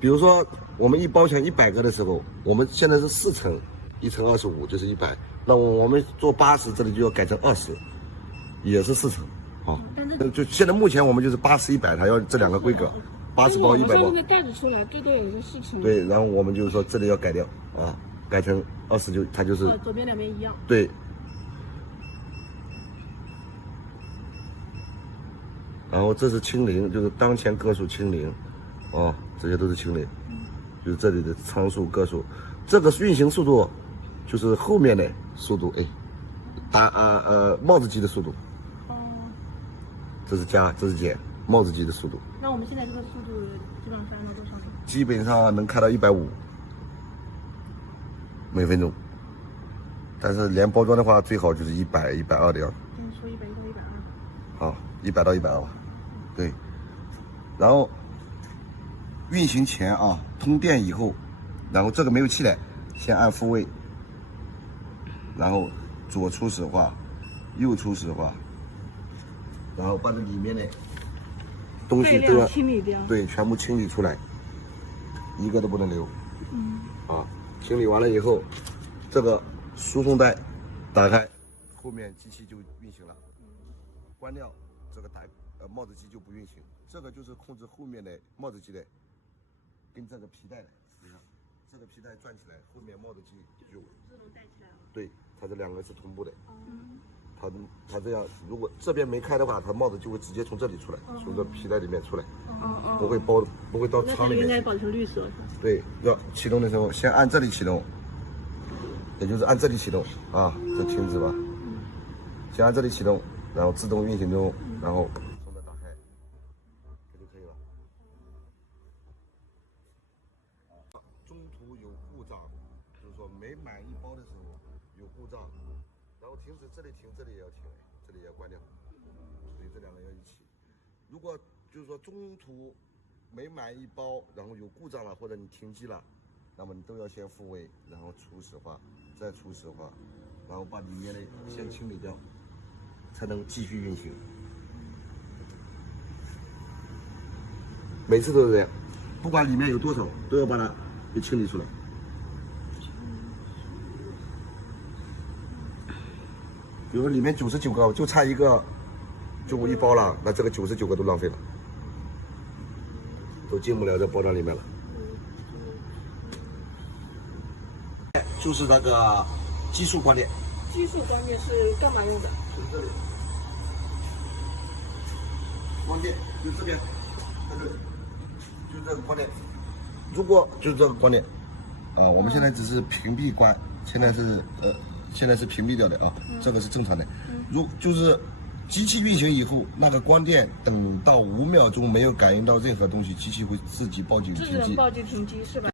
比如说我们一包全100个的时候，我们现在是4层，1层25就是100，那我们做80，这里就要改成20，也是4层。好，就现在目前我们就是80、100，它要这2个规格，80包、100包。那袋子出来最多也是4层。对，然后我们就是说这里要改掉啊，改成20就它就是左边两边一样。对。然后这是清零，就是当前个数清零，哦，这些都是清零，就是这里的仓数个数，这个运行速度就是后面的速度，哎，帽子机的速度，哦，这是加，这是减，帽子机的速度。那我们现在这个速度基本上是按照多少呢？基本上能开到150每分钟，但是连包装的话，最好就是100、120的样子。说100到120。好，100到120吧。对，然后运行前啊，通电以后，然后这个没有气来，先按复位，然后左初始化，右初始化，然后把这里面的东西都要清理掉，对，全部清理出来，一个都不能留。啊，清理完了以后，这个输送带打开，后面机器就运行了。关掉这个帽子机就不运行，这个就是控制后面的帽子机的，跟这个皮带的，你看这个皮带转起来，后面帽子机就自动带起来了。对，它这2个是同步的。它这样，如果这边没开的话，它帽子就会直接从这里出来，从这皮带里面出来，不会到舱里面。应该保持绿色。对，要启动的时候先按这里启动，也就是按这里启动啊，这停止吧。先按这里启动，然后自动运行中，然后从这打开，这就可以了。中途有故障，就是说每满1包的时候有故障，然后停止这里停，这里也要停，这里也要关掉，所以这2个要一起。如果就是说中途每满1包，然后有故障了或者你停机了，那么你都要先复位，然后初始化，再初始化，然后把里面的先清理掉，才能继续运行。每次都是这样，不管里面有多少，都要把它给清理出来。比如说里面99个，就差1个，就1包了，那这个99个都浪费了，都进不了这包装里面了。就是那个基数光电。基数光电是干嘛用的？就是这里，光电就这边，在这里，就这个光电。如果就是这个光电，啊，我们现在只是屏蔽关，现在是屏蔽掉的啊，这个是正常的。就是机器运行以后，那个光电等到5秒钟没有感应到任何东西，机器会自己报警停机。自动报警停机是吧？